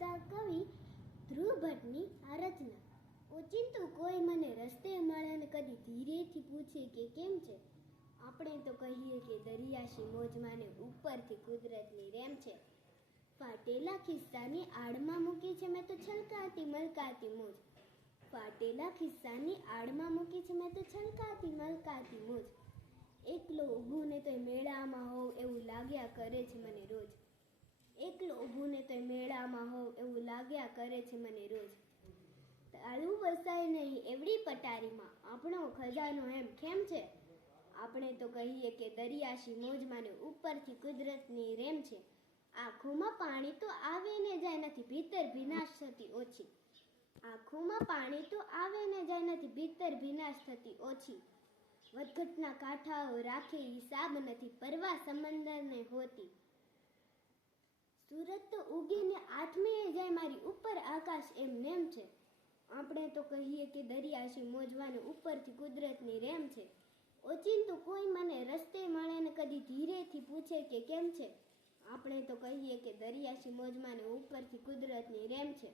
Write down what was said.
જાણીતા કવિ ધ્રુવ ભટ્ટની આ રચના. ઓચિંતું કોઈ મને રસ્તે મળે ને કદી ધીરેથી પૂછે કે કેમ છે. આપણે તો કહીએ કે દરિયાશી મોજમાં ને ઉપરથી કુદરતની રેમ છે. ફાટેલા ખિસ્સાની આડમાં મૂકી છે મેં તો છલકાતી મલકાતી મોજ. ફાટેલા ખિસ્સાની આડમાં મૂકી છે મેં તો છલકાતી મલકાતી મોજ. એકલો ઊભું ને તોય મેળામાં હોવ એવું લાગ્યા કરે છે મને રોજ. એકલો ઊભું ને તોય મેળામાં હોવ એવું લાગ્યા કરે છે મને રોજ. તાળું વસાય નહીં એવડી પટારીમાં આપણો ખજાનો એમ કેમ છે. આપણે તો કહીએ કે દરિયાશી મોજમાં ને ઉપરથી કુદરતની રેમ છે. આંખોમાં પાણી તો આવે ને જાય નથી ભીતર ભીનાશ થતી ઓછી. આંખોમાં પાણી તો આવે ને જાય નથી ભીતર ભીનાશ થતી ઓછી. વધઘટના કાંઠાઓ રાખે હિસાબ નથી પરવા સમંદરને હોતી. સુરત તો ઉગીને આઠમીએ જાય મારી ઉપર આકાશ એમ નેમ છે. આપણે તો કહીએ કે દરિયાશી મોજવાને ઉપરથી કુદરતની રેમ છે. ઓચિંતું કોઈ મને રસ્તે મળે ને કદી ધીરેથી પૂછે કે કેમ છે. આપણે તો કહીએ કે દરિયાશી મોજમાં ને ઉપરથી કુદરતની રેમ છે.